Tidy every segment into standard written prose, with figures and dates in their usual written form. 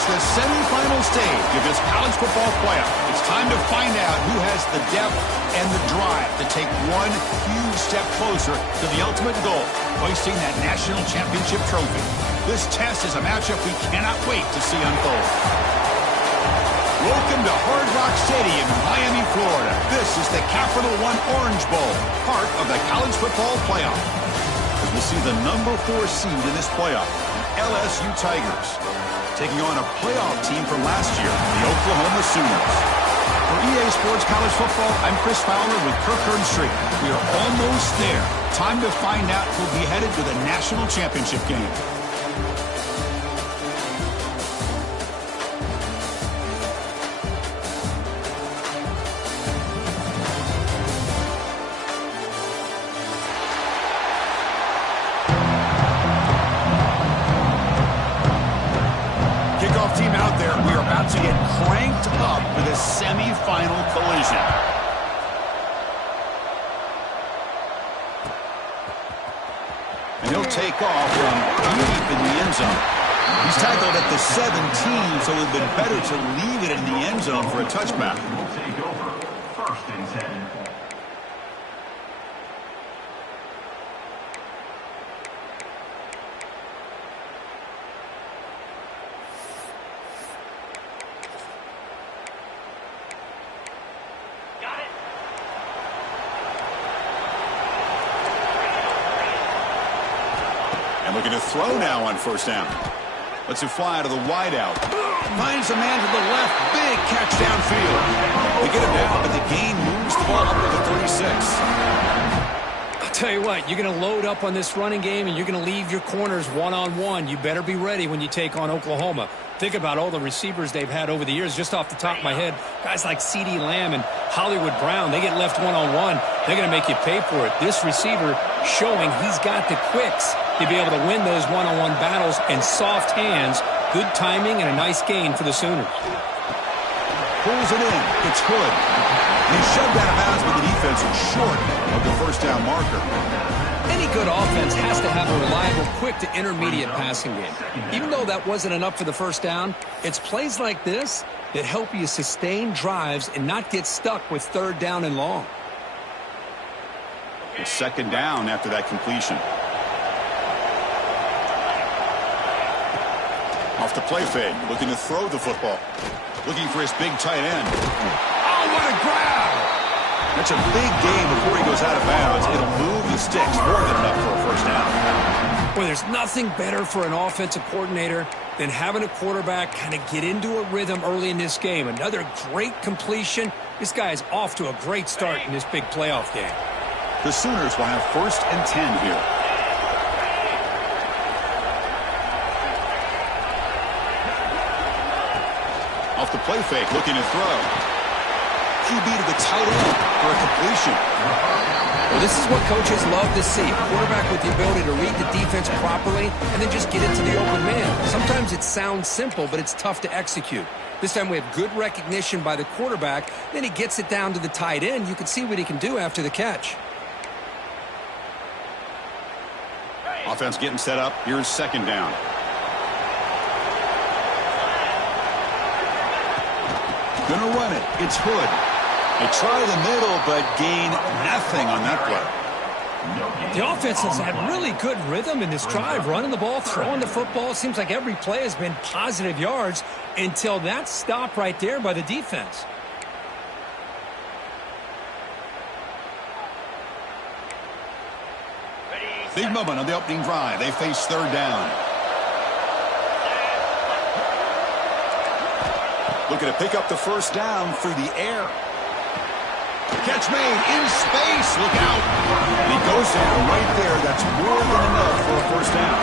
It's the semifinal stage of this college football playoff. It's time to find out who has the depth and the drive to take one huge step closer to the ultimate goal, hoisting that national championship trophy. This test is a matchup we cannot wait to see unfold. Welcome to Hard Rock Stadium in Miami, Florida. This is the Capital One Orange Bowl, part of the college football playoff. As we'll see the number 4 seed in this playoff, the LSU Tigers, taking on a playoff team from last year, the Oklahoma Sooners. For EA Sports College Football, I'm Chris Fowler with Kirk Herbstreit. We are almost there. Time to find out who'll be headed to the national championship game. Team out there, we are about to get cranked up for the semi-final collision. And he'll take off from deep in the end zone. He's tackled at the 17, so it would have been better to leave it in the end zone for a touchback. We'll take over 1st and 10. And looking to throw now on 1st down. Lets it fly to the wideout. Finds a man to the left. Big catch downfield. They get him down, but the gain moves the ball up to the 36. I'll tell you what, you're going to load up on this running game, and you're going to leave your corners one-on-one. You better be ready when you take on Oklahoma. Think about all the receivers they've had over the years. Just off the top of my head, guys like CeeDee Lamb and Hollywood Brown, they get left one-on-one. They're going to make you pay for it. This receiver showing he's got the quicks to be able to win those one-on-one battles in soft hands. Good timing and a nice gain for the Sooners. Pulls it in. It's Hood. And he's shoved out of bounds, but the defense is short of the 1st down marker. Any good offense has to have a reliable, quick to intermediate passing game. Even though that wasn't enough for the 1st down, it's plays like this that help you sustain drives and not get stuck with 3rd down and long. It's 2nd down after that completion. Off the play fake, looking to throw the football. Looking for his big tight end. Oh, what a grab! That's a big gain before he goes out of bounds. It'll move the sticks more than enough for a 1st down. Well, there's nothing better for an offensive coordinator than having a quarterback kind of get into a rhythm early in this game. Another great completion. This guy is off to a great start in this big playoff game. The Sooners will have 1st and 10 here. Off the play fake, looking to throw. QB to the tight end for a completion. Well, this is what coaches love to see. A quarterback with the ability to read the defense properly and then just get it to the open man. Sometimes it sounds simple, but it's tough to execute. This time we have good recognition by the quarterback. Then he gets it down to the tight end. You can see what he can do after the catch. Offense getting set up. Here's 2nd down. Gonna run it. It's Hood. They try the middle, but gain nothing on that play. The offense has had really good rhythm in this drive, running the ball, throwing the football. Seems like every play has been positive yards until that stop right there by the defense. Big moment on the opening drive. They face 3rd down. Looking to pick up the 1st down through the air. Catch made in space. Look out. And he goes down right there. That's more than enough for a 1st down.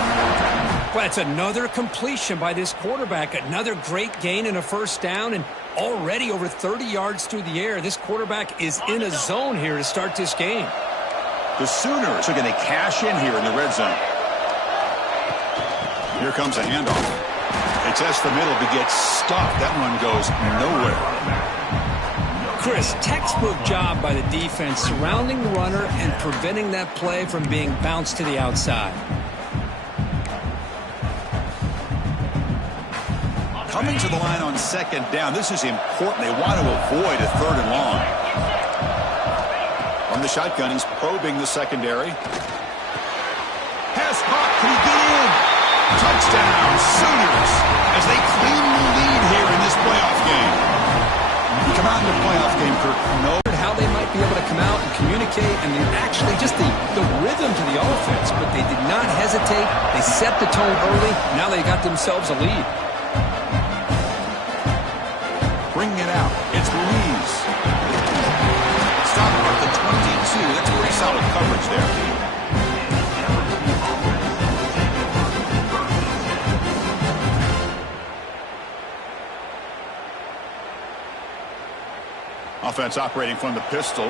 Well, that's another completion by this quarterback. Another great gain in a 1st down, and already over 30 yards through the air. This quarterback is in a zone here to start this game. The Sooners are going to cash in here in the red zone. Here comes a handoff. They test the middle, but gets stopped. That run goes nowhere. Chris, textbook job by the defense surrounding the runner and preventing that play from being bounced to the outside. Coming to the line on second down. This is important. They want to avoid a third and long. From the shotgun, he's probing the secondary. Pass caught. Can he get in? Touchdown, Sooners, as they claim the lead here in this playoff game. You come out in the playoff game, Kirk. No. How they might be able to come out and communicate, and actually just the rhythm to the offense, but they did not hesitate. They set the tone early. Now they got themselves a lead. Bringing it out. It's Ruiz. Stop at the 22. That's pretty solid coverage there. Offense operating from the pistol.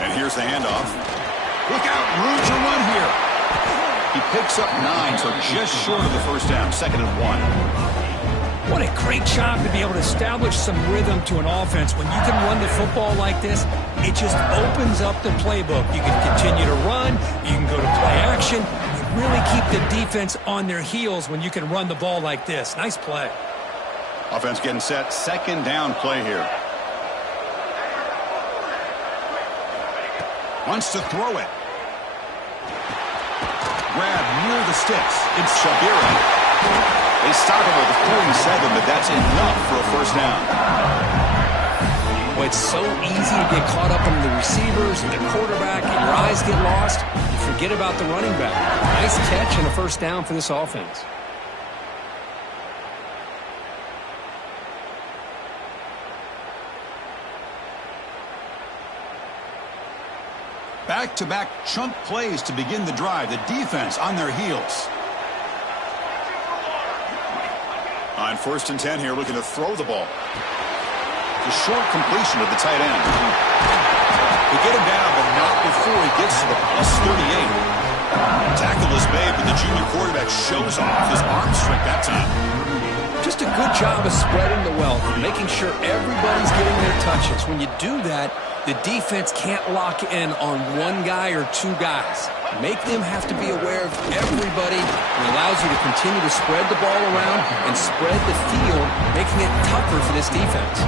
And here's the handoff. Look out, room to run here. He picks up 9, so just short of the first down, 2nd and 1. What a great job to be able to establish some rhythm to an offense. When you can run the football like this, it just opens up the playbook. You can continue to run. You can go to play action. You really keep the defense on their heels when you can run the ball like this. Nice play. Offense getting set. 2nd down play here. Wants to throw it. Grab near the sticks. It's Shabira. They stop him at the 47, but that's enough for a first down. Well, it's so easy to get caught up on the receivers and the quarterback, and your eyes get lost. You forget about the running back. Nice catch and a first down for this offense. Back-to-back chunk plays to begin the drive. The defense on their heels. On 1st and 10 here, looking to throw the ball. The short completion of the tight end. They get him down, but not before he gets to the +38. Tackle is made, but the junior quarterback shows off his arm strength that time. Just a good job of spreading the wealth, making sure everybody's getting their touches. When you do that, the defense can't lock in on one guy or two guys. Make them have to be aware of everybody. It allows you to continue to spread the ball around and spread the field, making it tougher for this defense.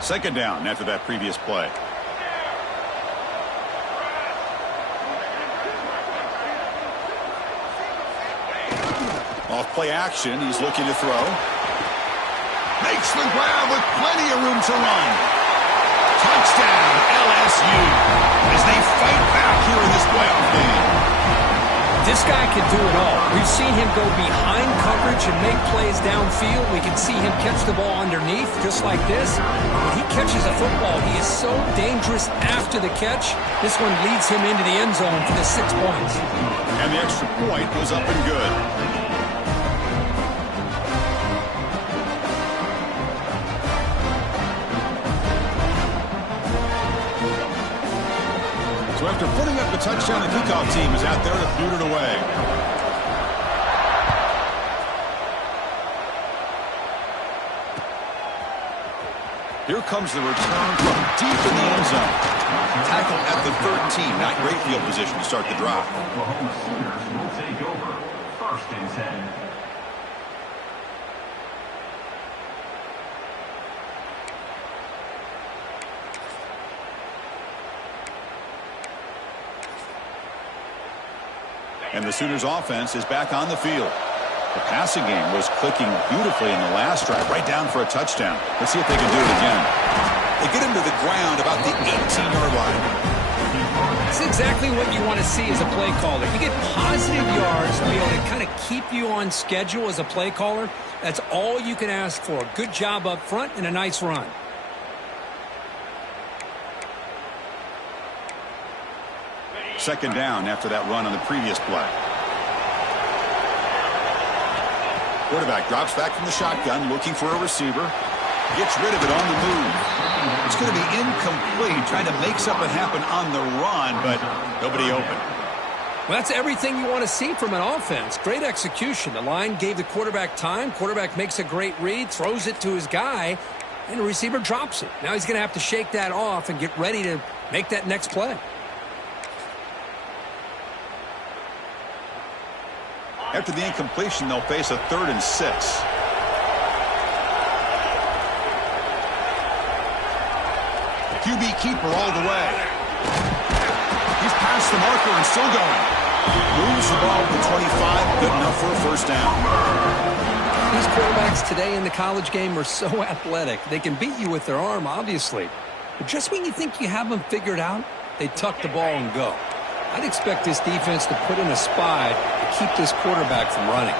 Second down after that previous play. Off play action, he's looking to throw. Makes the grab with plenty of room to run. Touchdown, LSU, as they fight back here in this playoff game. This guy can do it all. We've seen him go behind coverage and make plays downfield. We can see him catch the ball underneath, just like this. When he catches a football, he is so dangerous after the catch. This one leads him into the end zone for the 6 points. And the extra point goes up and good. So after putting up the touchdown, the kickoff team is out there to boot it away. Here comes the return from deep in the end zone. Tackle at the 13. Not great field position to start the drive. Oklahoma Sooners will take over 1st and 10. And the Sooners offense is back on the field. The passing game was clicking beautifully in the last drive, right down for a touchdown. Let's see if they can do it again. They get him to the ground about the 18-yard line. It's exactly what you want to see as a play caller. You get positive yards to be able to kind of keep you on schedule as a play caller. That's all you can ask for. Good job up front and a nice run. Second down after that run on the previous play. Quarterback drops back from the shotgun, looking for a receiver. Gets rid of it on the move. It's going to be incomplete, trying to make something happen on the run, but nobody open. Well, that's everything you want to see from an offense. Great execution. The line gave the quarterback time. Quarterback makes a great read, throws it to his guy, and the receiver drops it. Now he's going to have to shake that off and get ready to make that next play. After the incompletion, they'll face a 3rd and 6. QB keeper all the way. He's past the marker and still going. Moves the ball to 25. Good enough for a first down. These quarterbacks today in the college game are so athletic. They can beat you with their arm, obviously. But just when you think you have them figured out, they tuck the ball and go. I'd expect this defense to put in a spy to keep this quarterback from running.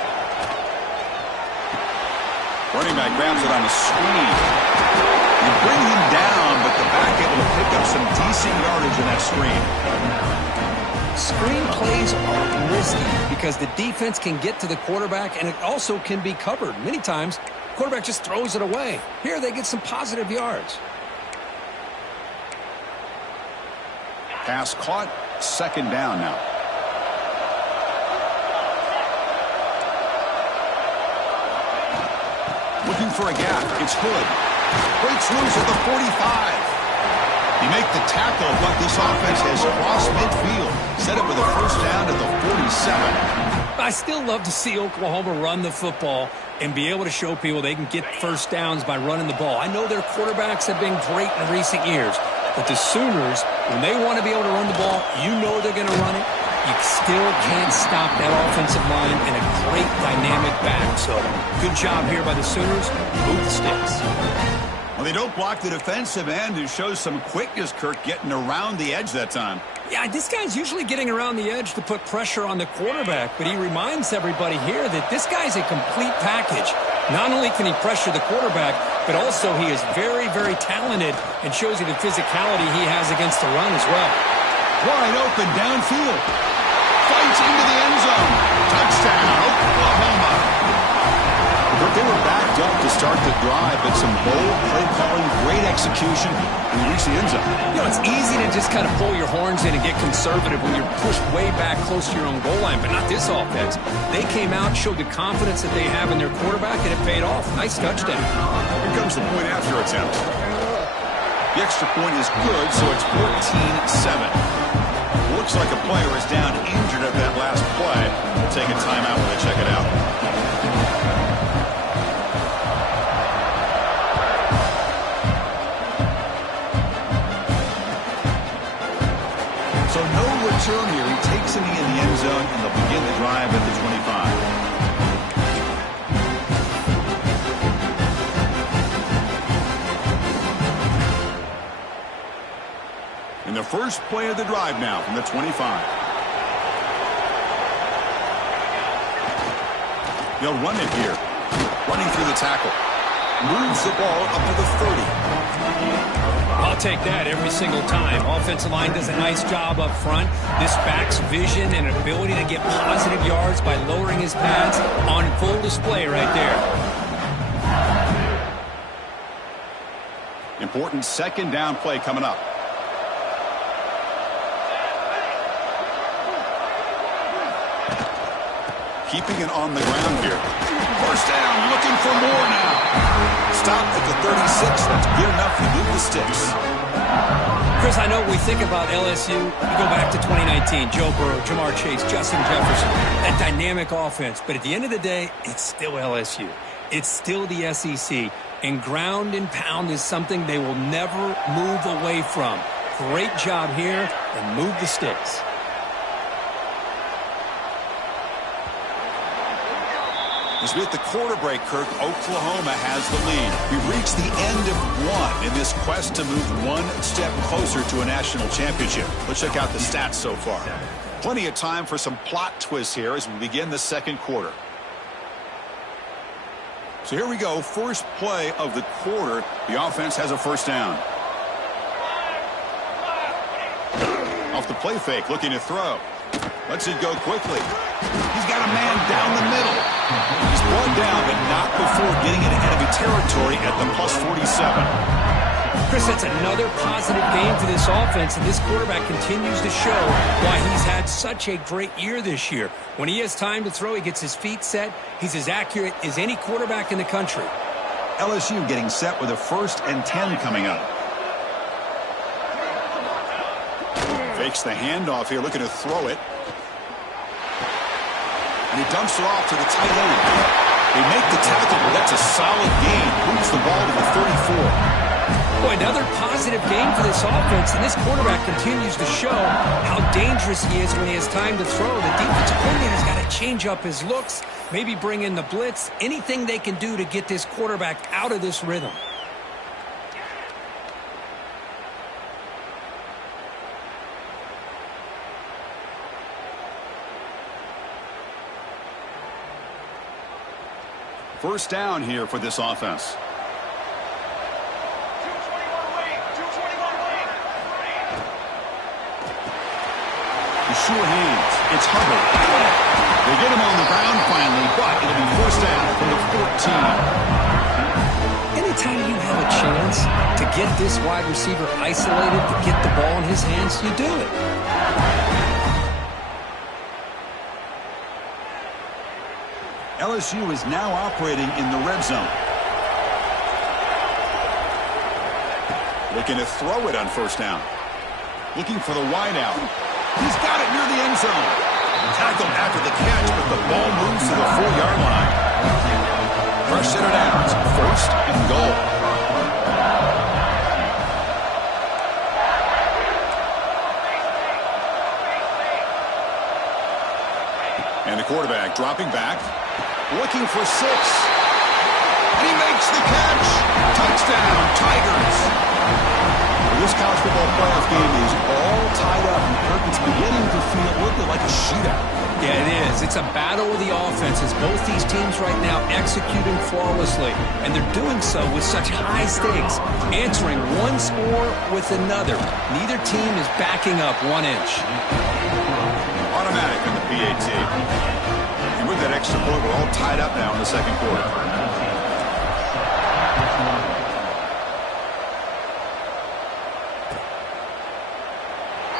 Running back grabs it on a screen. You bring him down, but the back able to pick up some decent yardage in that screen. Screen plays are risky because the defense can get to the quarterback, and it also can be covered. Many times, the quarterback just throws it away. Here, they get some positive yards. Pass caught. 2nd down now. Looking for a gap. It's Hood. Breaks loose at the 45. You make the tackle, but this offense has crossed midfield. Set up with a first down at the 47. I still love to see Oklahoma run the football and be able to show people they can get first downs by running the ball. I know their quarterbacks have been great in recent years, but the Sooners, when they want to be able to run the ball, you know they're going to run it. You still can't stop that offensive line and a great dynamic back. So good job here by the Sooners. Move the sticks. Well, they don't block the defensive end, who shows some quickness, Kirk, getting around the edge that time. Yeah, this guy's usually getting around the edge to put pressure on the quarterback, but he reminds everybody here that this guy's a complete package. Not only can he pressure the quarterback, but also he is very, very talented and shows you the physicality he has against the run as well. Wide open downfield. Fights into the end zone. Touchdown, Oklahoma. They were backed up to start the drive, but some bold play calling, great execution, and they reached the end zone. You know, it's easy to just kind of pull your horns in and get conservative when you're pushed way back close to your own goal line, but not this offense. They came out, showed the confidence that they have in their quarterback, and it paid off. Nice touchdown. Here comes the point after attempt. The extra point is good, so it's 14-7. Looks like a player is down injured at that last play. We'll take a timeout when they check it out. So no return here. He takes it in the end zone, and they'll begin the drive at the 25. In the first play of the drive now from the 25. They'll run it here. Running through the tackle. Moves the ball up to the 30. I'll take that every single time. Offensive line does a nice job up front. This back's vision and ability to get positive yards by lowering his pads on full display right there. Important 2nd down play coming up. Keeping it on the ground here. First down, looking for more now. Stop at the 36. That's good enough to move the sticks. Chris, I know we think about LSU. You go back to 2019, Joe Burrow, Jamar Chase, Justin Jefferson, that dynamic offense. But at the end of the day, it's still LSU. It's still the SEC. And ground and pound is something they will never move away from. Great job here, and move the sticks. As we hit the quarter break, Kirk, Oklahoma has the lead. We've reached the end of one in this quest to move one step closer to a national championship. Let's check out the stats so far. Plenty of time for some plot twists here as we begin the second quarter. So here we go. First play of the quarter. The offense has a first down. Off the play fake, looking to throw. Lets it go quickly. He's got a man down the middle. He's brought down, but not before getting into enemy territory at the +47. Chris, that's another positive game for this offense, and this quarterback continues to show why he's had such a great year this year. When he has time to throw, he gets his feet set. He's as accurate as any quarterback in the country. LSU getting set with a 1st and 10 coming up. Fakes the handoff here, looking to throw it. And he dumps it off to the tight end. They make the tackle, but that's a solid gain. Moves the ball to the 34. Boy, another positive game for this offense, and this quarterback continues to show how dangerous he is when he has time to throw. The defensive coordinator's got to change up his looks, maybe bring in the blitz, anything they can do to get this quarterback out of this rhythm. First down here for this offense. Sure hands. It's Hubbard. They get him on the ground finally, but it'll be first down from the 14. Anytime you have a chance to get this wide receiver isolated, to get the ball in his hands, you do it. LSU is now operating in the red zone. Looking to throw it on first down. Looking for the wideout. He's got it near the end zone. Tackled after the catch, but the ball moves to the 4-yard line. Fresh set of downs, 1st and goal. And the quarterback dropping back, looking for 6. And he makes the catch. Touchdown, Tigers. This college football playoff game is all tied up, and Kirk, it's beginning to feel a little bit like a shootout. Yeah, it is. It's a battle of the offenses. Both these teams right now executing flawlessly, and they're doing so with such high stakes, answering one score with another. Neither team is backing up 1 inch. Automatic in the PAT. And with that extra point, we're all tied up now in the second quarter.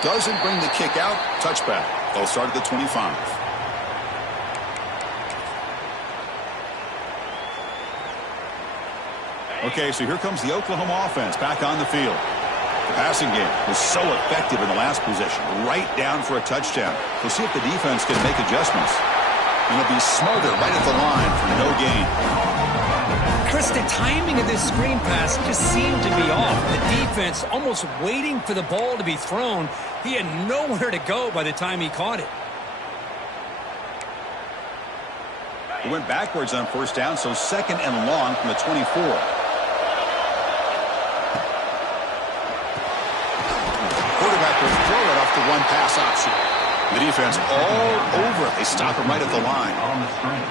Doesn't bring the kick out. Touchback. They'll start at the 25. Okay, so here comes the Oklahoma offense back on the field. The passing game was so effective in the last possession. Right down for a touchdown. We'll see if the defense can make adjustments. And it'll be smothered right at the line for no gain. Chris, the timing of this screen pass just seemed to be off. The defense almost waiting for the ball to be thrown. He had nowhere to go by the time he caught it. He went backwards on first down, so 2nd and long from the 24. Quarterback will throw it off the one pass option. The defense all over it. They stop him right at the line. On the screen.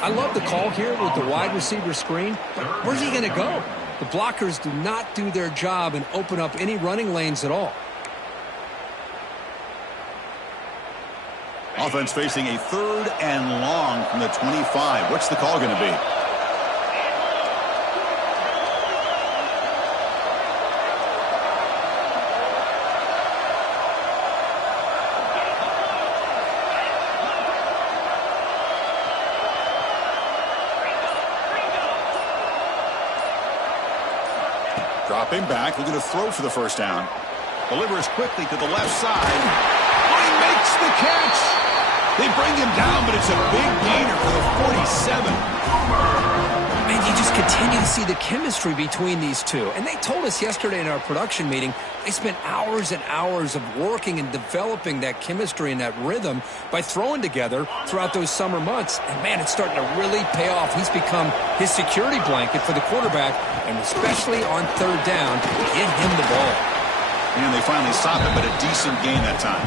I love the call here with the wide receiver screen, but where's he going to go? The blockers do not do their job and open up any running lanes at all. Offense facing a 3rd and long from the 25. What's the call going to be? Dropping back, looking to throw for the first down. Delivers quickly to the left side. He makes the catch. They bring him down, but it's a big gainer for the 47. Man, you just continue to see the chemistry between these two. And they told us yesterday in our production meeting, they spent hours and hours of working and developing that chemistry and that rhythm by throwing together throughout those summer months. And, man, it's starting to really pay off. He's become his security blanket for the quarterback, and especially on 3rd down, get him the ball. And they finally stop him, but a decent gain that time.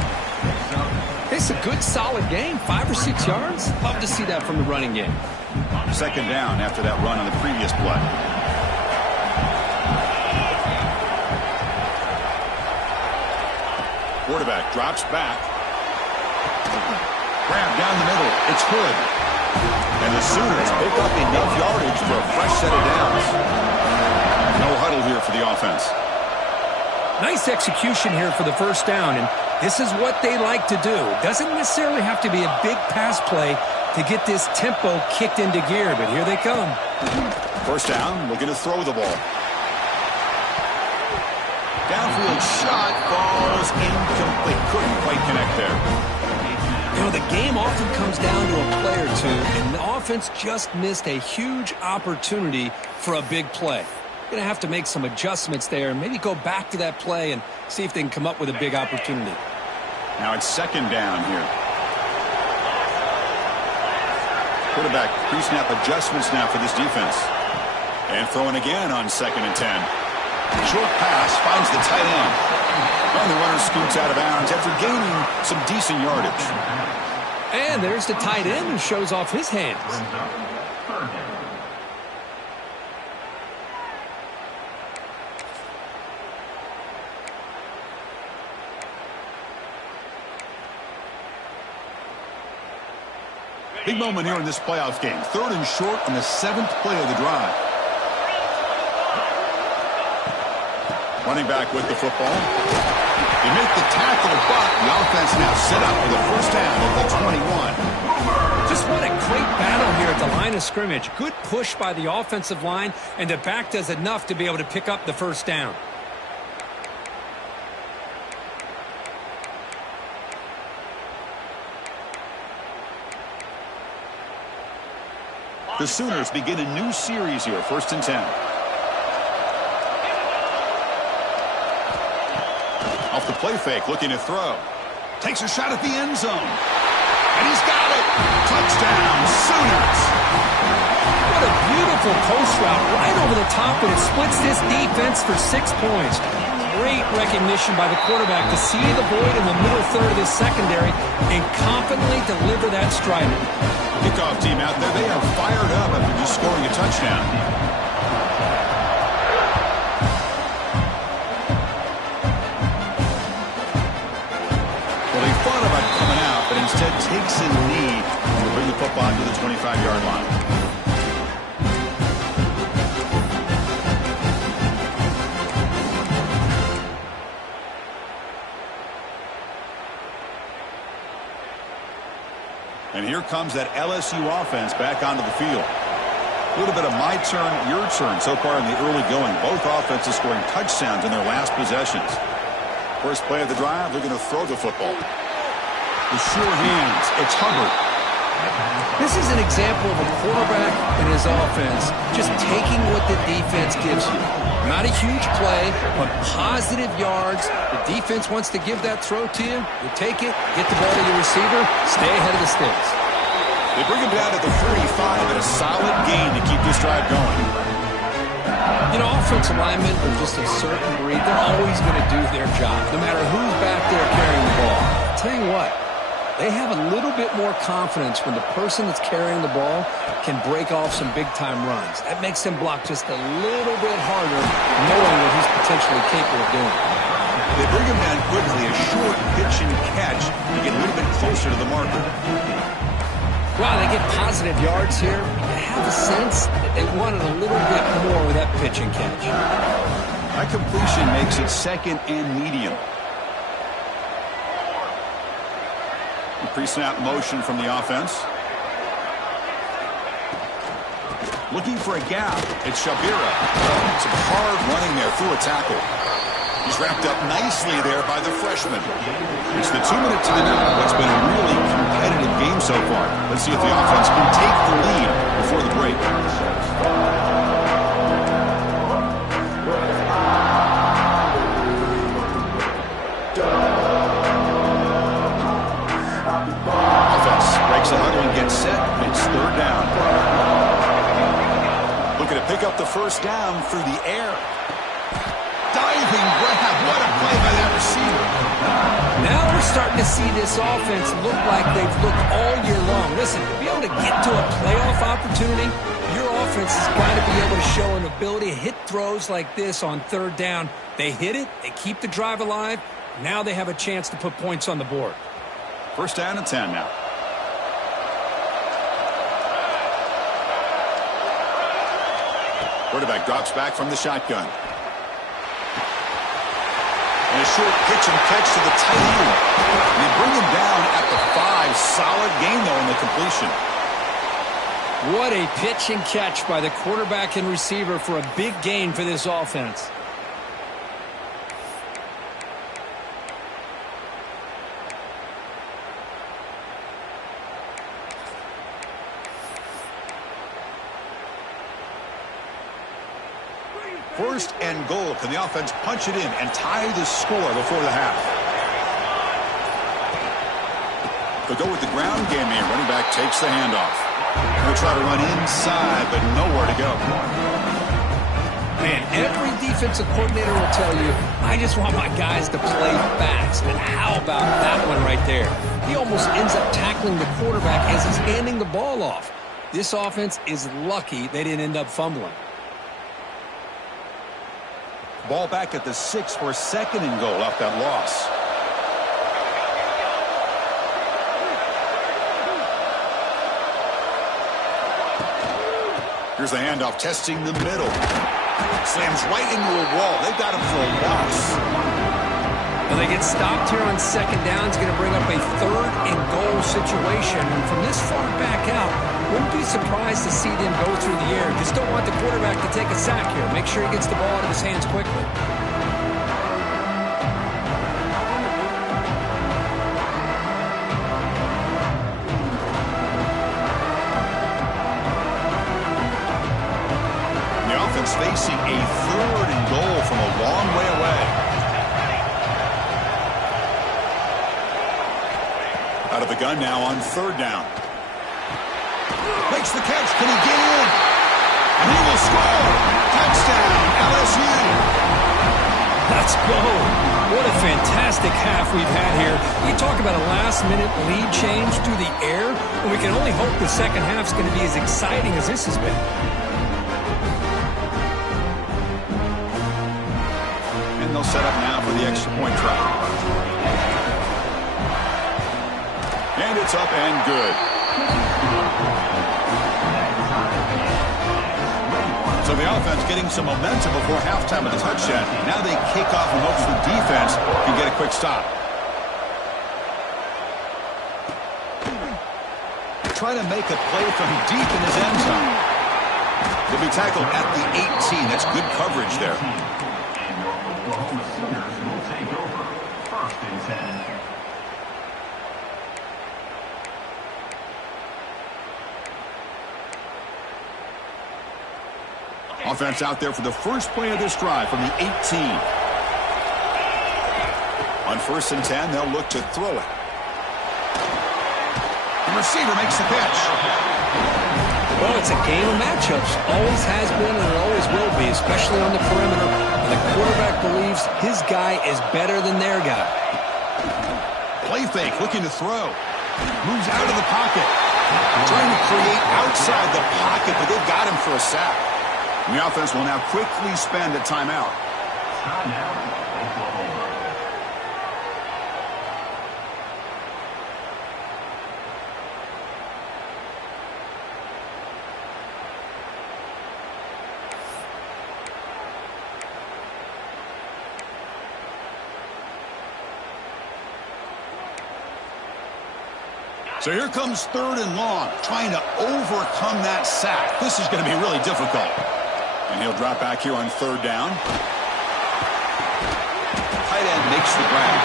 It's a good, solid game, 5 or 6 yards. Love to see that from the running game. 2nd down after that run on the previous play. Quarterback drops back. Grab down the middle. It's Hood. And the Sooners pick up enough yardage for a fresh set of downs. No huddle here for the offense. Nice execution here for the first down, and this is what they like to do. Doesn't necessarily have to be a big pass play to get this tempo kicked into gear, but here they come. First down, looking to throw the ball. Downfield shot falls incomplete. Couldn't quite connect there. You know, the game often comes down to a play or two, and the offense just missed a huge opportunity for a big play. Going to have to make some adjustments there and maybe go back to that play and see if they can come up with a big opportunity. Now it's second down here. Quarterback pre-snap adjustments now for this defense. And throwing again on 2nd and 10. Short pass finds the tight end. And the runner scoots out of bounds after gaining some decent yardage. And there's the tight end who shows off his hands. Big moment here in this playoff game. 3rd and short on the 7th play of the drive. Running back with the football. They make the tackle, but the offense now set up for the first down at the 21. Just what a great battle here at the line of scrimmage. Good push by the offensive line, and the back does enough to be able to pick up the first down. The Sooners begin a new series here, 1st and 10. Off the play fake, looking to throw. Takes a shot at the end zone. And he's got it. Touchdown, Sooners. What a beautiful post route right over the top, and it splits this defense for 6 points. Great recognition by the quarterback to see the void in the middle third of this secondary and confidently deliver that strike. Kickoff team out there, they are fired up after just scoring a touchdown. Well, they thought about coming out, but instead takes a knee to bring the football to the 25-yard line. And here comes that LSU offense back onto the field. A little bit of my turn, your turn so far in the early going. Both offenses scoring touchdowns in their last possessions. First play of the drive, they're going to throw the football. With sure hands, it's Hubbard. This is an example of a quarterback and his offense just taking what the defense gives you. Not a huge play, but positive yards. The defense wants to give that throw to you. You take it, get the ball to your receiver, stay ahead of the sticks. They bring him down to the 45 and a solid gain to keep this drive going. You know, offensive linemen are just a certain breed. They're always going to do their job, no matter who's back there carrying the ball. I'll tell you what, they have a little bit more confidence when the person that's carrying the ball can break off some big-time runs. That makes them block just a little bit harder, knowing what he's potentially capable of doing. They bring him down quickly, a short pitch and catch to get a little bit closer to the marker. Wow, they get positive yards here. You have a sense that they wanted a little bit more with that pitch and catch. That completion makes it 2nd and medium. Pre-snap motion from the offense. Looking for a gap. It's Shabira. Some hard running there through a tackle. He's wrapped up nicely there by the freshman. It's the 2-minute timeout. It's been a really competitive game so far. Let's see if the offense can take the lead before the break. Offense breaks the huddle and gets set. It's 3rd down. Looking to pick up the first down through the air. Diving grab. What a play by that receiver. Now we're starting to see this offense look like they've looked all year long. Listen, to be able to get to a playoff opportunity, your offense has got to be able to show an ability to hit throws like this on 3rd down. They hit it. They keep the drive alive. Now they have a chance to put points on the board. First down and 10 now. Quarterback drops back from the shotgun. And a short pitch and catch to the tight end. And they bring him down at the 5. Solid gain, though, in the completion. What a pitch and catch by the quarterback and receiver for a big gain for this offense. First and goal. Can the offense punch it in and tie the score before the half? They'll go with the ground game here. Running back takes the handoff. He'll try to run inside, but nowhere to go. Man, every defensive coordinator will tell you, I just want my guys to play fast. And how about that one right there? He almost ends up tackling the quarterback as he's handing the ball off. This offense is lucky they didn't end up fumbling. Ball back at the 6 for second and goal off that loss. Here's the handoff, testing the middle. Slams right into a wall. They've got him for a loss. Well, they get stopped here on second down. It's going to bring up a third and goal situation. And from this far back out, wouldn't be surprised to see them go through the air. Just don't want the quarterback to take a sack here. Make sure he gets the ball out of his hands quickly. The offense facing a third and goal from a long way away. Out of the gun now on third down. Makes the catch. Can he get in? And he will score. Touchdown, LSU. Let's go. What a fantastic half we've had here. You talk about a last-minute lead change through the air, and we can only hope the second half's going to be as exciting as this has been. And they'll set up now for the extra point try. And it's up and good. So the offense getting some momentum before halftime with a touchdown. Now they kick off in hopes the defense can get a quick stop. Trying to make a play from deep in his end zone. He'll be tackled at the 18. That's good coverage there. And your Oklahoma Sooners will take over. First and 10. Offense out there for the first play of this drive from the 18. On first and 10, they'll look to throw it. The receiver makes the catch. Well, it's a game of matchups. Always has been and it always will be, especially on the perimeter. And the quarterback believes his guy is better than their guy. Play fake, looking to throw. Moves out of the pocket. Trying to create outside the pocket, but they've got him for a sack. And the offense will now quickly spend a timeout. Timeout, Oklahoma. So here comes third and long, trying to overcome that sack. This is going to be really difficult. And he'll drop back here on third down. Tight end makes the grab.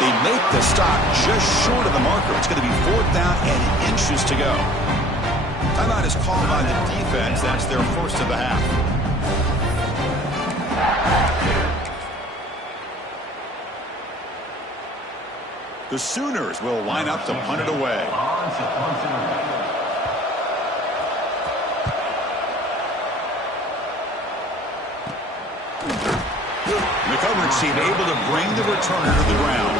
They make the stop just short of the marker. It's going to be fourth down and inches to go. Timeout is called by the defense. That's their first of the half. The Sooners will line up to punt it away. On to punt it away. The coverage team able to bring the returner to the ground.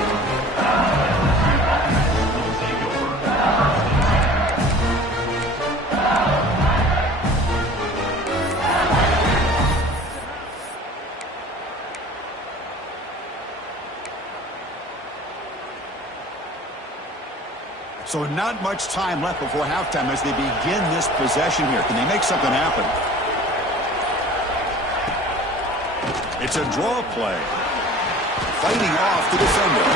So not much time left before halftime as they begin this possession here. Can they make something happen? It's a draw play. Fighting off the defender.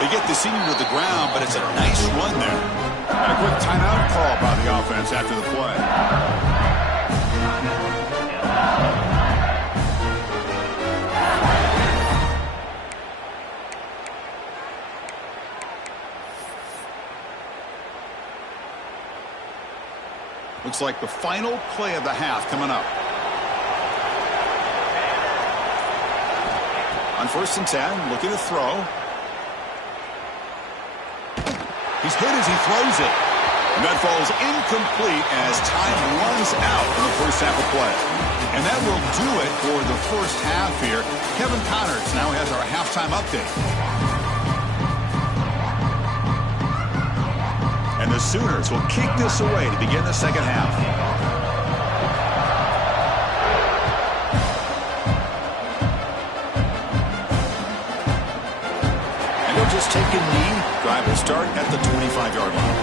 They get the senior to the ground, but it's a nice run there. And a quick timeout call by the offense after the play. Looks like the final play of the half coming up. On 1st and 10, looking to throw. He's hit as he throws it. And that falls incomplete as time runs out in the first half of play. And that will do it for the first half here. Kevin Connors now has our halftime update. And the Sooners will kick this away to begin the second half. And they'll just take a knee. Drive will start at the 25-yard line.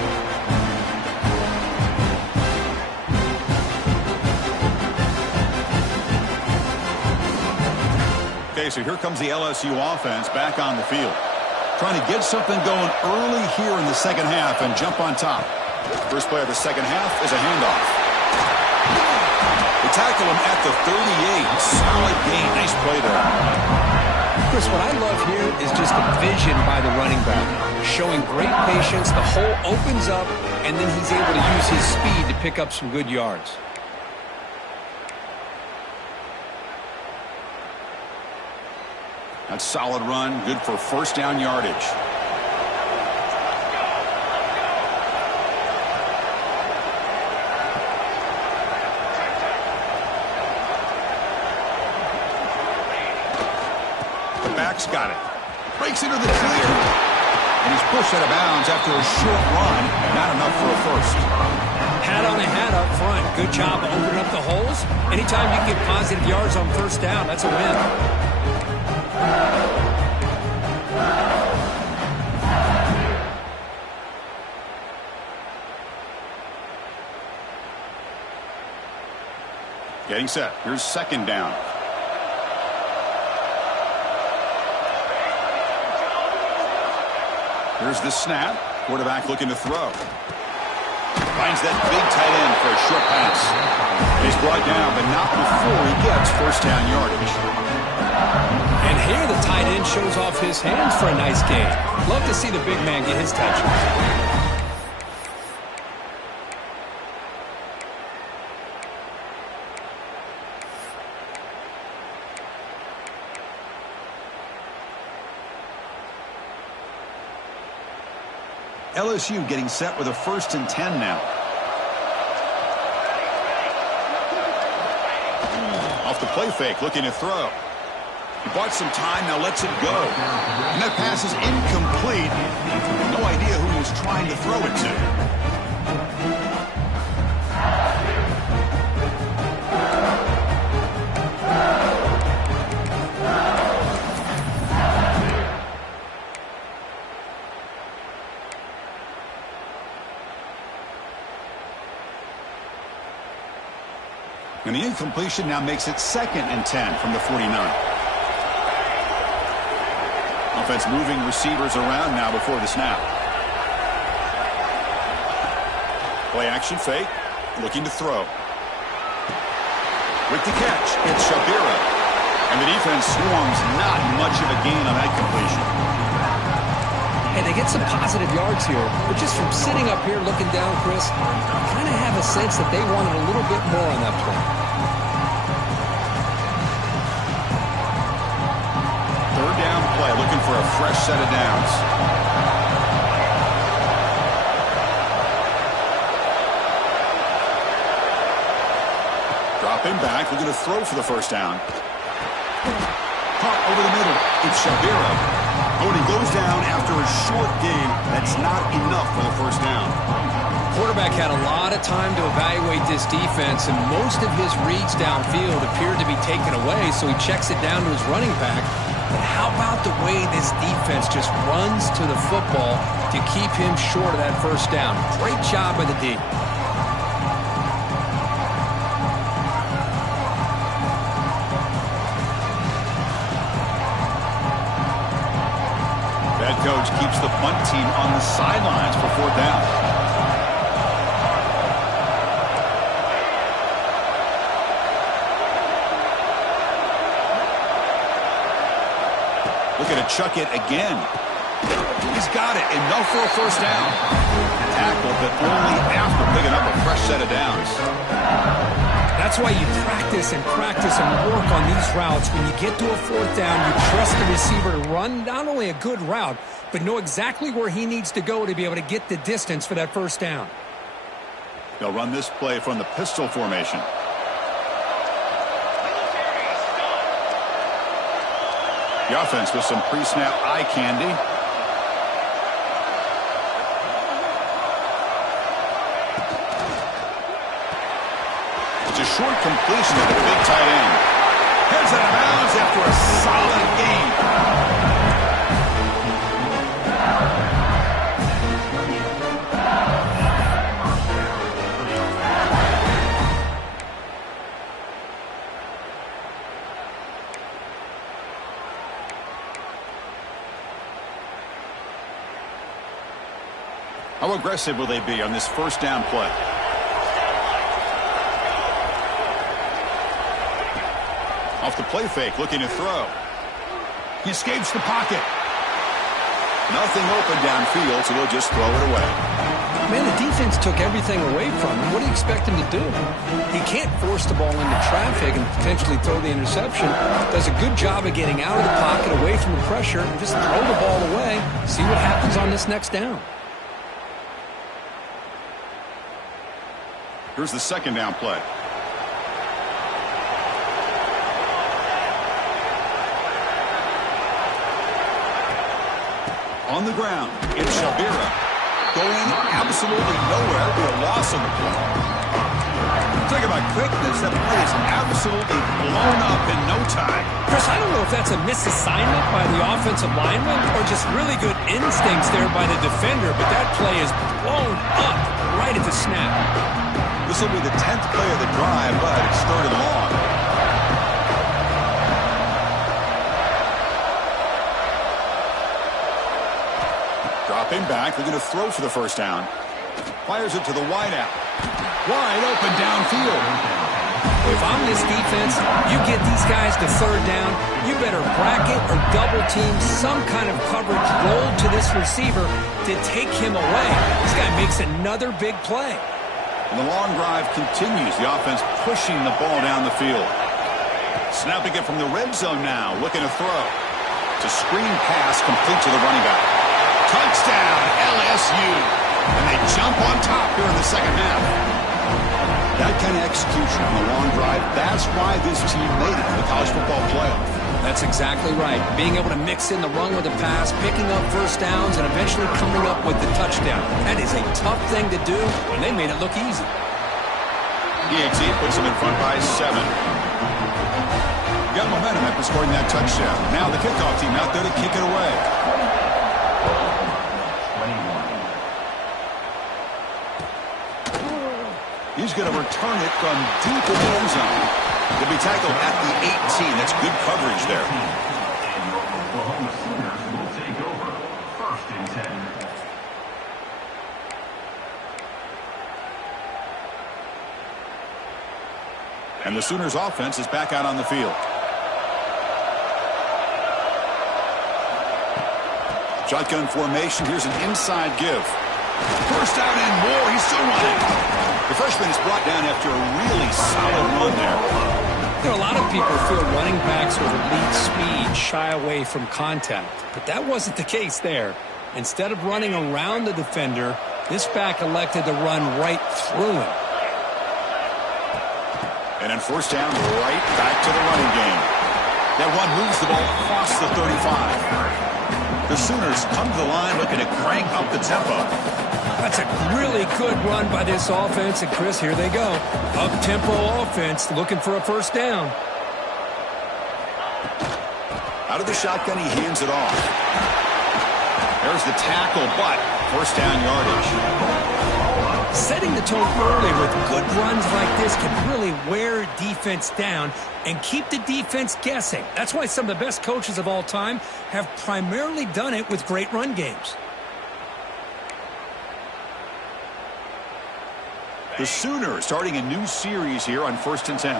Okay, so here comes the LSU offense back on the field. Trying to get something going early here in the second half and jump on top. First play of the second half is a handoff. They tackle him at the 38. Solid gain. Nice play there. Chris, what I love here is just the vision by the running back. Showing great patience. The hole opens up, and then he's able to use his speed to pick up some good yards. That's solid run, good for first down yardage. The back's got it. Breaks into the clear. And he's pushed out of bounds after a short run. Not enough for a first. Hat on a hat up front. Good job opening up the holes. Anytime you can get positive yards on first down, that's a win. Getting set. Here's second down. Here's the snap. Quarterback looking to throw. Finds that big tight end for a short pass. He's brought down, but not before he gets first down yardage. And here the tight end shows off his hands for a nice gain. Love to see the big man get his touch. LSU getting set with a 1st and 10 now. Off the play fake, looking to throw. He bought some time, now lets it go. And that pass is incomplete. No idea who he was trying to throw it to. And the incompletion now makes it 2nd and 10 from the 49. Offense moving receivers around now before the snap. Play action fake. Looking to throw. With the catch, it's Shabira. And the defense swarms not much of a gain on that completion. Hey, they get some positive yards here, but just from sitting up here looking down, Chris, I kind of have a sense that they wanted a little bit more on that play. Third down play, looking for a fresh set of downs. Dropping back, looking to throw for the first down. Caught over the middle, it's Shabira. Oh, and he goes down after a short gain. That's not enough for the first down. Quarterback had a lot of time to evaluate this defense, and most of his reads downfield appeared to be taken away, so he checks it down to his running back. But how about the way this defense just runs to the football to keep him short of that first down? Great job by the D. punt team on the sidelines for 4th down. Looking to chuck it again. He's got it. Enough for a 1st down. Tackle, but only after picking up a fresh set of downs. That's why you practice and work on these routes. When you get to a 4th down, you trust the receiver to run not only a good route, but know exactly where he needs to go to be able to get the distance for that 1st down. They'll run this play from the pistol formation. The offense with some pre-snap eye candy. It's a short completion to the big tight end. Heads out of bounds after a solid gain. How aggressive will they be on this 1st down play? Off the play fake, looking to throw. He escapes the pocket. Nothing open downfield, so he'll just throw it away. Man, the defense took everything away from him. What do you expect him to do? He can't force the ball into traffic and potentially throw the interception. Does a good job of getting out of the pocket, away from the pressure, and just throw the ball away. See what happens on this next down. Here's the 2nd down play. On the ground, it's Shabira. Going absolutely nowhere. Be a loss on the play. Talk about quickness. That play is absolutely blown up in no time. Chris, I don't know if that's a misassignment by the offensive lineman or just really good instincts there by the defender, but that play is blown up right at the snap. This will be the 10th play of the drive, but it's 3rd and long. Dropping back, they're going to throw for the 1st down. Fires it to the wideout. Wide open downfield. If I'm this defense, you get these guys to 3rd down, you better bracket or double team some kind of coverage roll to this receiver to take him away. This guy makes another big play. And the long drive continues. The offense pushing the ball down the field. Snapping it from the red zone now, looking to throw. It's a screen pass complete to the running back. Touchdown, LSU. And they jump on top here in the 2nd half. That kind of execution on the long drive, that's why this team made it to the college football playoff. That's exactly right. Being able to mix in the run with the pass, picking up 1st downs, and eventually coming up with the touchdown. That is a tough thing to do, and they made it look easy. DAT puts them in front by 7. Got momentum after scoring that touchdown. Now the kickoff team out there to kick it away. He's going to return it from deep in the end zone. He'll be tackled at the 18. That's good coverage there. And your Oklahoma Sooners will take over 1st and 10. And the Sooners offense is back out on the field. Shotgun formation. Here's an inside give. 1st down and more. He's still running. The freshman is brought down after a really solid run there. You know, a lot of people feel running backs with elite speed shy away from contact, but that wasn't the case there. Instead of running around the defender, this back elected to run right through him. And on 1st down, right back to the running game. That run moves the ball across the 35. The Sooners come to the line looking to crank up the tempo. That's a really good run by this offense, and Chris, here they go. Up-tempo offense looking for a 1st down. Out of the shotgun, he hands it off. There's the tackle, but 1st down yardage. Setting the tone early with good runs like this can really wear defense down and keep the defense guessing. That's why some of the best coaches of all time have primarily done it with great run games. The Sooners starting a new series here on 1st and 10.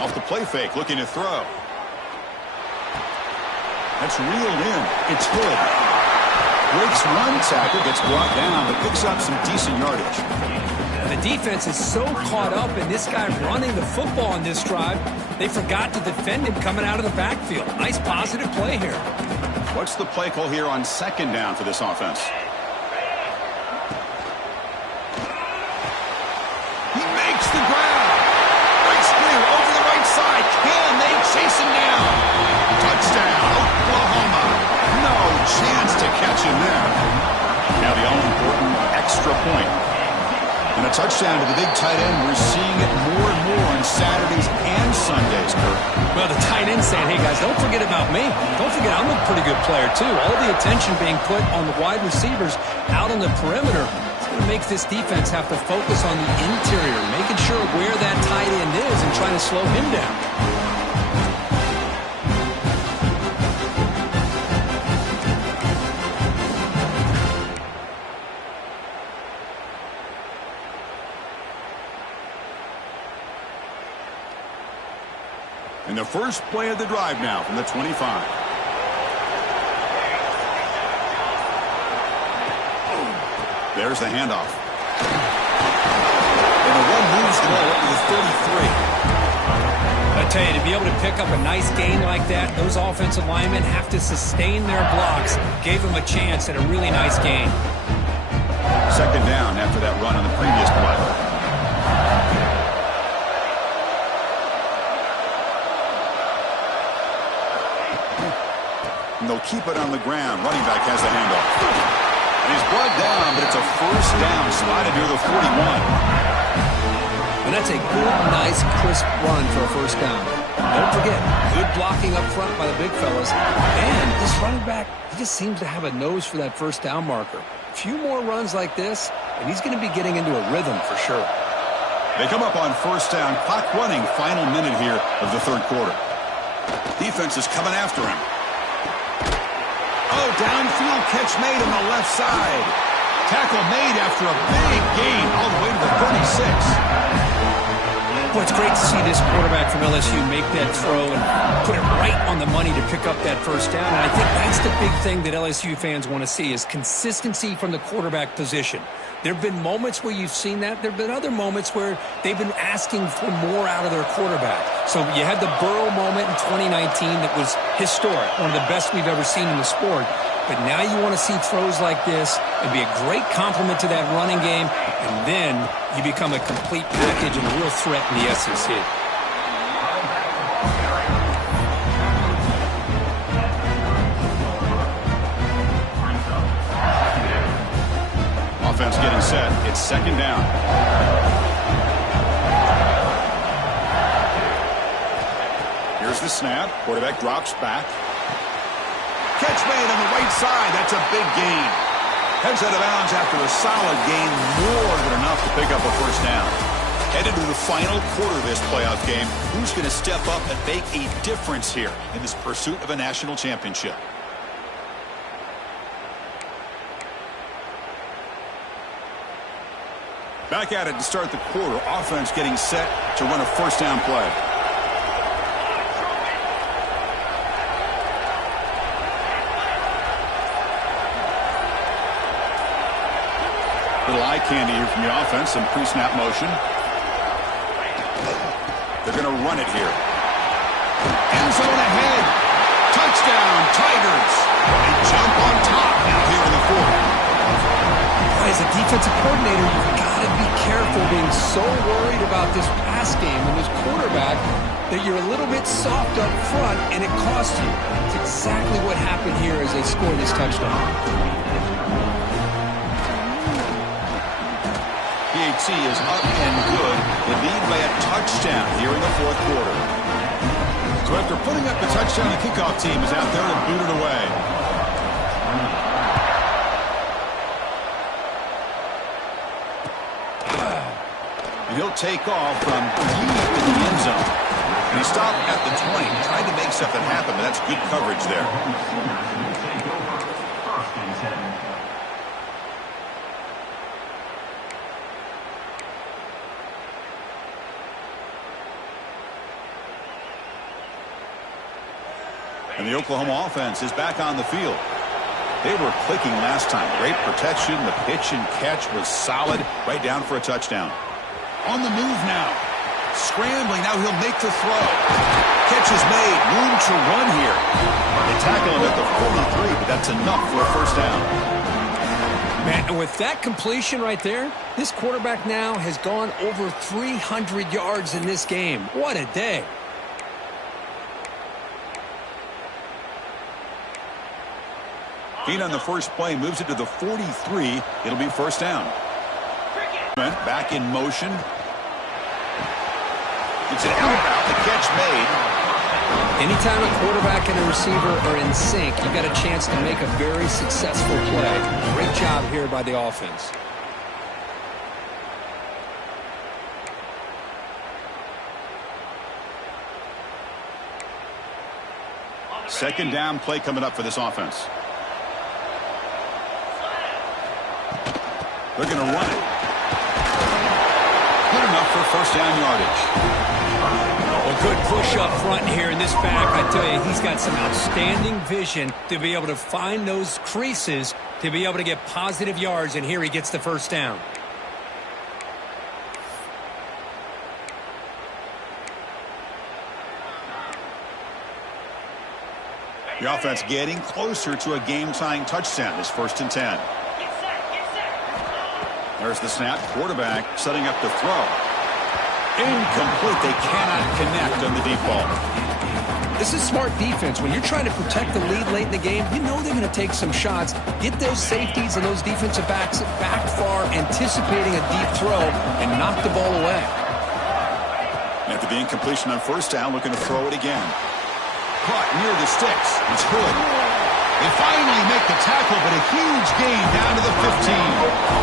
Off the play fake, looking to throw. That's reeled in. It's Hood. Breaks one tackle, gets brought down, but picks up some decent yardage. The defense is so caught up in this guy running the football on this drive, they forgot to defend him coming out of the backfield. Nice positive play here. What's the play call here on 2nd down for this offense? He makes the grab. Breaks clear over the right side. Can they chase him down? Touchdown, Oklahoma. No chance to catch him there. Now the all-important extra point. And a touchdown to the big tight end. We're seeing it more and more on Saturdays and Sundays, Kurt. Well, the tight end saying, hey, guys, don't forget about me. Don't forget I'm a pretty good player, too. All the attention being put on the wide receivers out on the perimeter. It's going to make this defense have to focus on the interior, making sure where that tight end is and trying to slow him down. And the first play of the drive now from the 25. There's the handoff. And the run moves the ball up to the 33. I tell you, to be able to pick up a nice gain like that, those offensive linemen have to sustain their blocks. Gave them a chance at a really nice gain. 2nd down after that run on the previous play. And they'll keep it on the ground. Running back has the handoff. And he's brought down, but it's a 1st down, spotted near the 41. And that's a good, nice, crisp run for a 1st down. Don't forget, good blocking up front by the big fellas. And this running back, he just seems to have a nose for that 1st down marker. A few more runs like this, and he's going to be getting into a rhythm for sure. They come up on 1st down. Clock running, final minute here of the 3rd quarter. Defense is coming after him. Oh, downfield catch made on the left side. Tackle made after a big gain all the way to the 36. Well, it's great to see this quarterback from LSU make that throw and put it right on the money to pick up that 1st down. And I think that's the big thing that LSU fans want to see is consistency from the quarterback position. There have been moments where you've seen that. There have been other moments where they've been asking for more out of their quarterback. So you had the Burrow moment in 2019 that was historic, one of the best we've ever seen in the sport. But now you want to see throws like this and be a great complement to that running game, and then you become a complete package and a real threat in the SEC. Offense getting set. It's 2nd down. Here's the snap. Quarterback drops back. Catch made on the right side. That's a big gain. Heads out of bounds after a solid gain. More than enough to pick up a 1st down. Headed to the final quarter of this playoff game. Who's going to step up and make a difference here in this pursuit of a national championship? Back at it to start the quarter. Offense getting set to run a 1st down play. Little eye candy here from the offense. Some pre-snap motion. They're going to run it here. End zone ahead. Touchdown, Tigers. They jump on top now here in the 4th. As a defensive coordinator, you've got to be careful being so worried about this pass game and this quarterback that you're a little bit soft up front and it costs you. It's exactly what happened here as they score this touchdown. PAT is up and good. They lead by a touchdown here in the 4th quarter. So after putting up the touchdown, the kickoff team is out there to boot it away. And he'll take off from deep in the end zone. And he stopped at the 20, trying to make something happen, but that's good coverage there. And the Oklahoma offense is back on the field. They were clicking last time. Great protection. The pitch and catch was solid. Right down for a touchdown. On the move now. Scrambling. Now he'll make the throw. Catch is made. Room to run here. They tackle him at the 43, but that's enough for a first down. Man, and with that completion right there, this quarterback now has gone over 300 yards in this game. What a day. Gain on the first play moves it to the 43. It'll be first down. Back in motion. It's an out. The catch made. Anytime a quarterback and a receiver are in sync, you got a chance to make a very successful play. Great job here by the offense. Second down play coming up for this offense. They're going to run it. Good enough for first down yardage. Well, good push up front here in this back. I tell you, he's got some outstanding vision to be able to find those creases to be able to get positive yards, and here he gets the first down. The offense getting closer to a game-tying touchdown. It's 1st and 10. There's the snap. Quarterback setting up the throw. Incomplete. They cannot connect on the deep ball. This is smart defense. When you're trying to protect the lead late in the game, you know they're going to take some shots. Get those safeties and those defensive backs back far, anticipating a deep throw, and knock the ball away. After the incompletion on first down, looking to throw it again. Caught near the sticks. It's Hood. They finally make the tackle, but a huge gain down to the 15.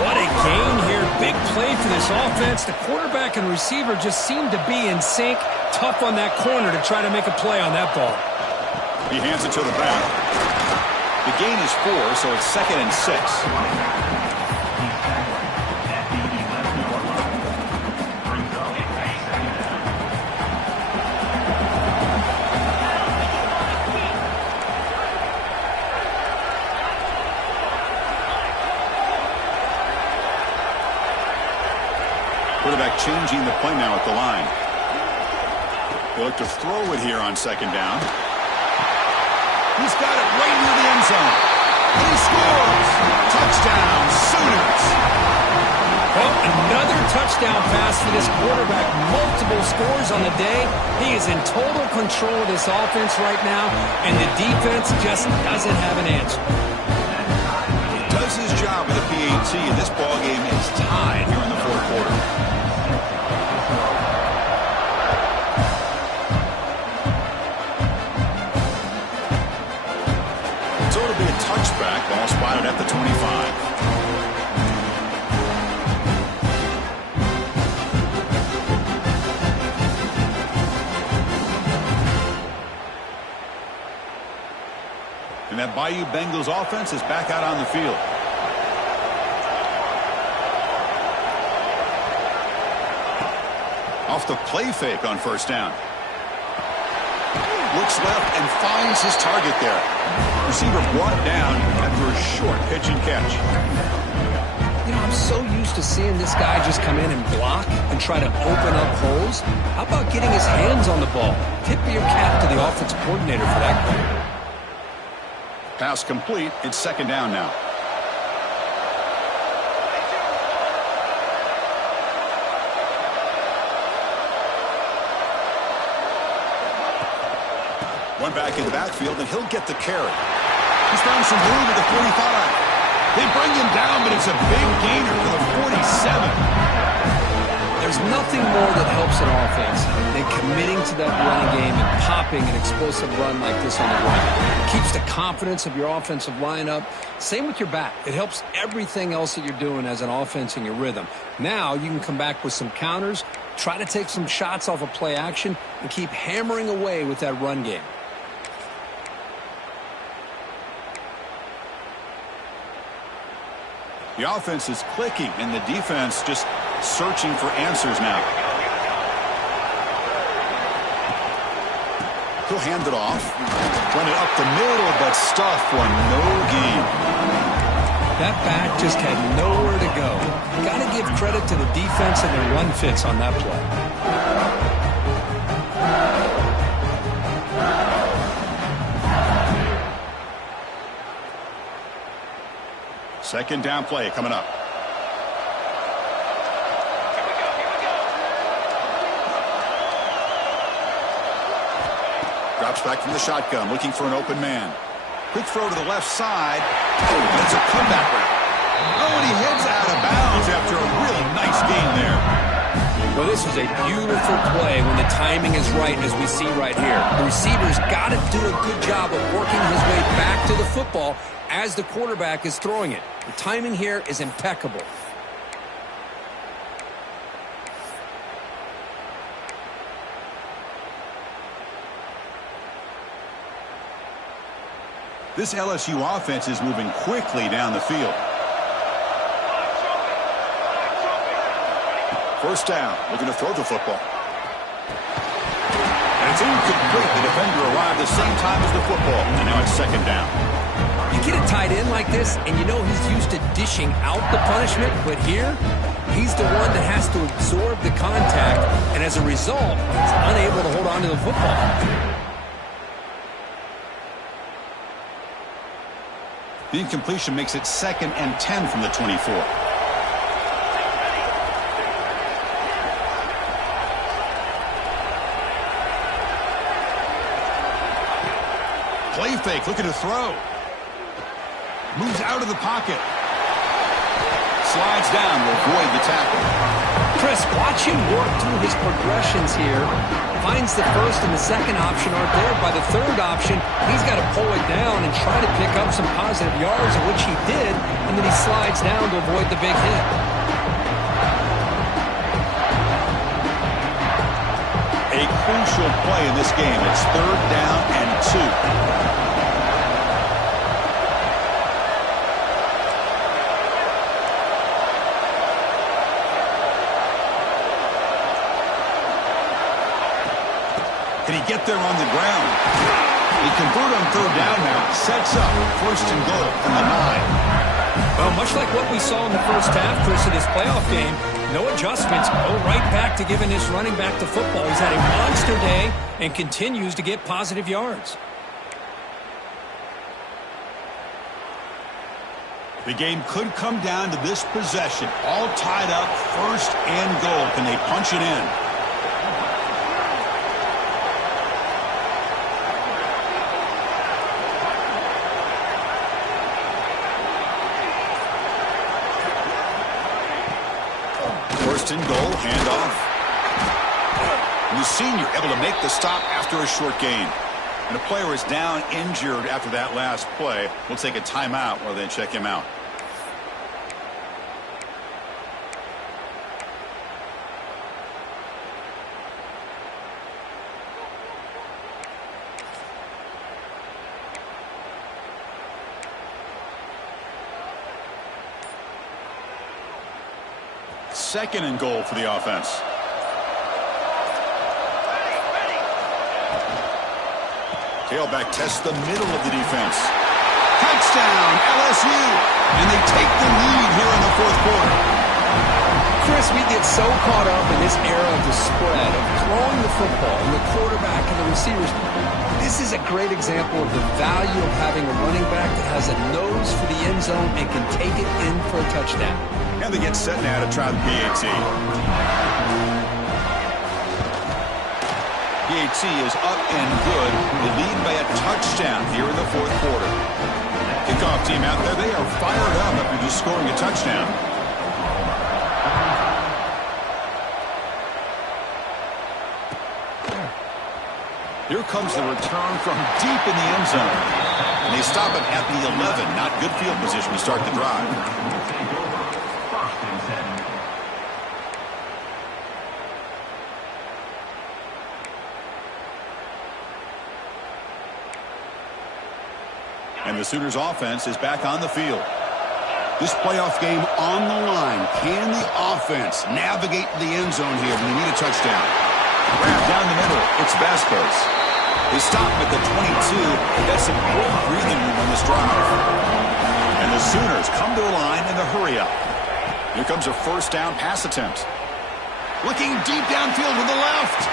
What a gain here. Big play for this offense. The quarterback and receiver just seem to be in sync. Tough on that corner to try to make a play on that ball. He hands it to the back. The gain is 4, so it's 2nd and 6. Quarterback changing the play now at the line. They look to throw it here on 2nd down. He's got it right near the end zone. And he scores! Touchdown, Sooners! Well, another touchdown pass for this quarterback. Multiple scores on the day. He is in total control of this offense right now, and the defense just doesn't have an answer. He does his job with the PAT, and this ballgame is tied here in the 4th quarter. So it'll be a touchback, ball spotted at the 25. And that Bayou Bengals offense is back out on the field. Off the play fake on first down. Looks left and finds his target there. Receiver brought down after a short pitch and catch. You know, I'm so used to seeing this guy just come in and block and try to open up holes. How about getting his hands on the ball? Tip of your cap to the offensive coordinator for that play. Pass complete. It's 2nd down now. One back in the backfield, and he'll get the carry. He's found some room at the 45. They bring him down, but it's a big gainer for the 47. There's nothing more that helps an offense than committing to that running game and popping an explosive run like this on the run. It keeps the confidence of your offensive lineup. Same with your back. It helps everything else that you're doing as an offense in your rhythm. Now you can come back with some counters, try to take some shots off of play action, and keep hammering away with that run game. The offense is clicking, and the defense just searching for answers now. He'll hand it off. Run it up the middle, but stuff for no gain. That back just had nowhere to go. Got to give credit to the defense and their run fits on that play. Second down play coming up. Drops back from the shotgun, looking for an open man. Quick throw to the left side. Oh, that's a comeback route. Oh, and he heads out of bounds after a really nice gain there. Well, this is a beautiful play when the timing is right, as we see right here. The receiver's got to do a good job of working his way back to the football as the quarterback is throwing it. The timing here is impeccable. This LSU offense is moving quickly down the field. First down, looking to throw the football. And it's incomplete. The defender arrived the same time as the football, and now it's second down. You get a tight end like this, and you know he's used to dishing out the punishment, but here, he's the one that has to absorb the contact, and as a result, he's unable to hold on to the football. The incompletion makes it 2nd and 10 from the 24. Play fake, looking to throw. Moves out of the pocket. Slides down to avoid the tackle. Chris, watch him work through his progressions here. Finds the first and the second option aren't there. By the third option, he's got to pull it down and try to pick up some positive yards, of which he did, and then he slides down to avoid the big hit. A crucial play in this game. It's 3rd down and 2. Can he get there on the ground? He converted on 3rd down now. Sets up 1st and goal from the 9. Well, much like what we saw in the first half, Chris, of this playoff game, no adjustments. Go right back to giving this running back the football. He's had a monster day and continues to get positive yards. The game could come down to this possession. All tied up, 1st and goal. Can they punch it in? First and goal, handoff. The senior able to make the stop after a short gain. And a player is down injured after that last play. We'll take a timeout while they check him out. Second and goal for the offense. Tailback tests the middle of the defense. Touchdown, LSU! And they take the lead here in the 4th quarter. Chris, we get so caught up in this era of the spread, of throwing the football, and the quarterback and the receivers. This is a great example of the value of having a running back that has a nose for the end zone and can take it in for a touchdown. And they get set now to try the PAT. PAT is up and good. They lead by a touchdown here in the 4th quarter. Kickoff team out there, they are fired up after just scoring a touchdown. Here comes the return from deep in the end zone. And they stop it at the 11. Not good field position to start the drive. And the Sooners offense is back on the field. This playoff game on the line. Can the offense navigate the end zone here when they need a touchdown? Wrapped down the middle. It's Vasquez. They stop at the 22. They got some great breathing room on this drive. And the Sooners come to the line in the hurry-up. Here comes a first down pass attempt. Looking deep downfield to the left.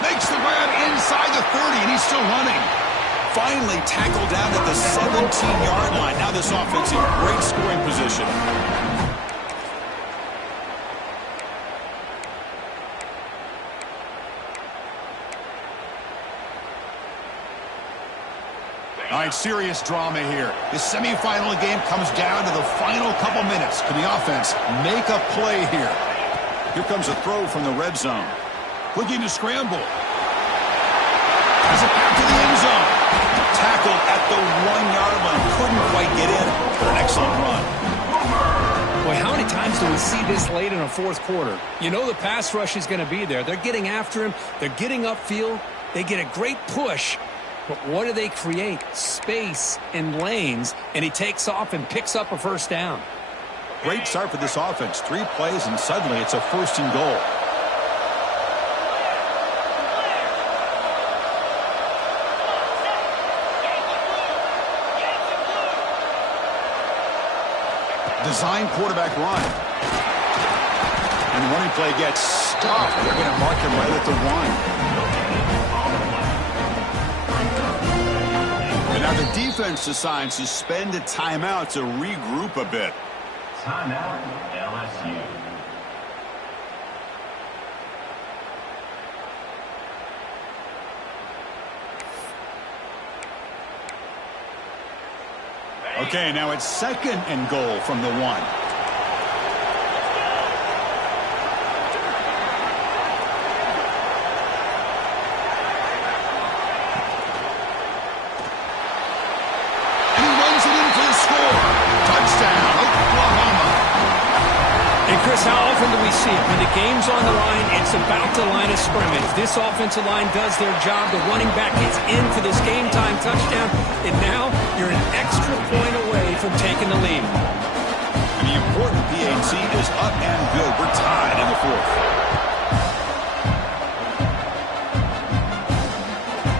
Makes the grab inside the 30, and he's still running. Finally tackled down at the 17-yard line. Now this offense in great scoring position. All right, serious drama here. The semifinal game comes down to the final couple minutes. Can the offense make a play here? Here comes a throw from the red zone. Looking to scramble. Has it back to the end zone. Tackled at the 1-yard line. Couldn't quite get in, but an excellent run. Boy, how many times do we see this late in a fourth quarter? You know the pass rush is going to be there. They're getting after him. They're getting upfield. They get a great push. But what do they create? Space and lanes, and he takes off and picks up a first down. Great start for this offense. 3 plays, and suddenly it's a first and goal. Design quarterback run. And the running play gets stopped. They're going to mark him right at the 1. And now the defense decides to spend a timeout to regroup a bit. Timeout, LSU. Okay, now it's second and goal from the 1. Chris, how often do we see it? When the game's on the line, it's about the line of scrimmage. This offensive line does their job. The running back gets in for this game-time touchdown, and now you're an extra point away from taking the lead. And the important PAT is up and good. We're tied in the 4th.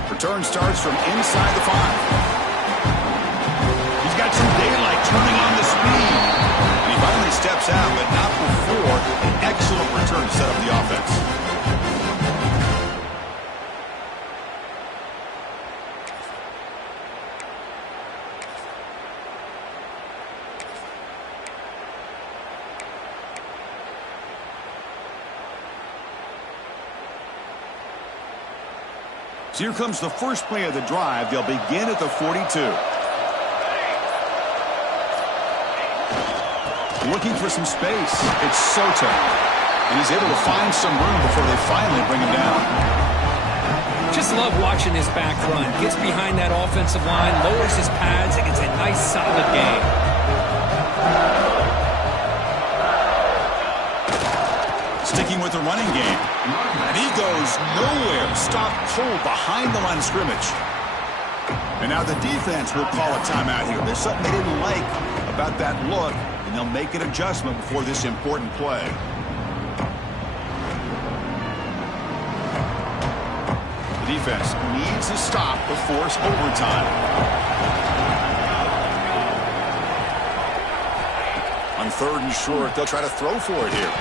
Return starts from inside the 5. He's got some daylight turning on the speed. He finally steps out, but not before an excellent return to set up the offense. So here comes the first play of the drive. They'll begin at the 42. Looking for some space. It's Soto. And he's able to find some room before they finally bring him down. Just love watching this back run. Gets behind that offensive line, lowers his pads, and gets a nice solid gain. Sticking with the running game. And he goes nowhere. Stopped cold behind the line of scrimmage. And now the defense will call a timeout here. There's something they didn't like about that look. And they'll make an adjustment before this important play. The defense needs a stop to force overtime. On 3rd and short, they'll try to throw for it here.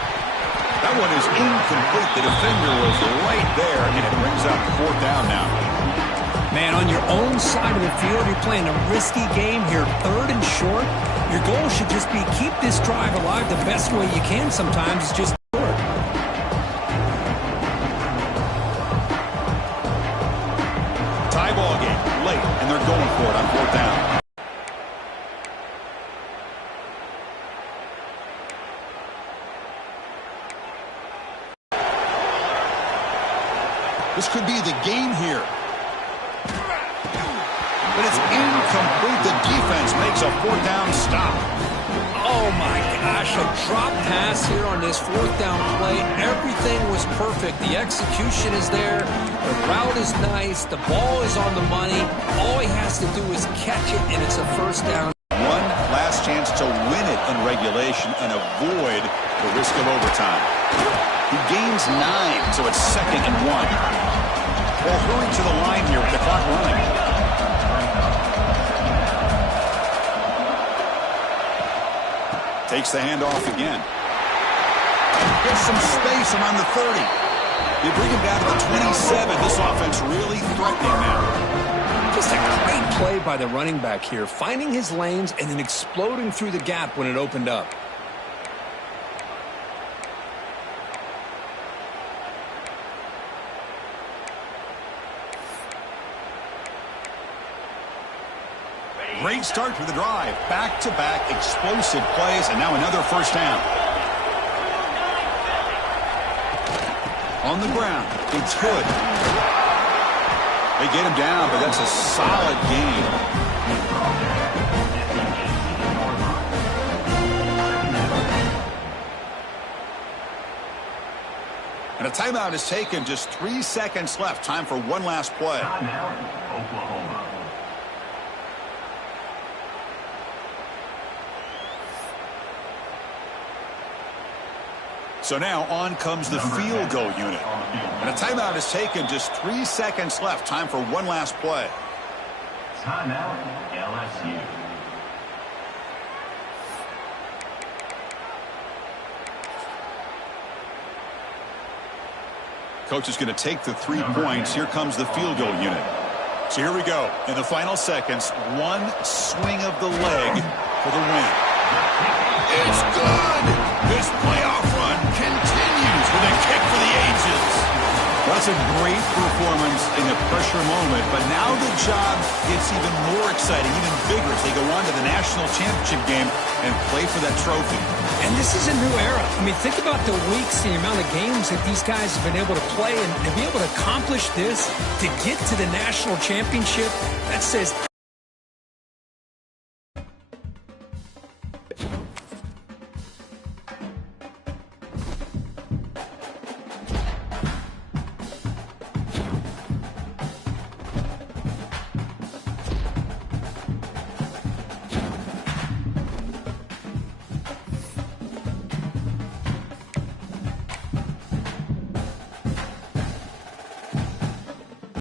That one is incomplete. The defender was right there, and it brings up 4th down now. Man, on your own side of the field, you're playing a risky game here. 3rd and short. Your goal should just be keep this drive alive the best way you can sometimes. It's just short. Tie ball game late, and they're going for it on 4th down. This could be the game here. But it's incomplete. The defense makes a 4th down stop. Oh, my gosh. A drop pass here on this 4th down play. Everything was perfect. The execution is there. The route is nice. The ball is on the money. All he has to do is catch it, and it's a first down. One last chance to win it in regulation and avoid the risk of overtime. He gains 9, so it's 2nd and 1. Well, hurry to the line here with the clock running. Takes the handoff again. Gets some space around the 30. They bring him down to the 27. This offense really threatening now. Just a great play by the running back here, finding his lanes and then exploding through the gap when it opened up. Great start to the drive. Back-to-back explosive plays, and now another first down. On the ground, it's good. They get him down, but that's a solid gain. And a timeout is taken. Just 3 seconds left. Time for one last play. Timeout, Oklahoma. So now on comes the field goal unit. And a timeout is taken. Just 3 seconds left. Time for one last play. Timeout, LSU. Coach is going to take the 3 points. Here comes the field goal unit. So here we go. In the final seconds, one swing of the leg for the win. It's good. This playoff run continues with a kick for the ages. That's a great performance in a pressure moment, but now the job gets even more exciting, even bigger as they go on to the national championship game and play for that trophy. And this is a new era. I mean, think about the weeks, the amount of games that these guys have been able to play, and to be able to accomplish this, to get to the national championship, that says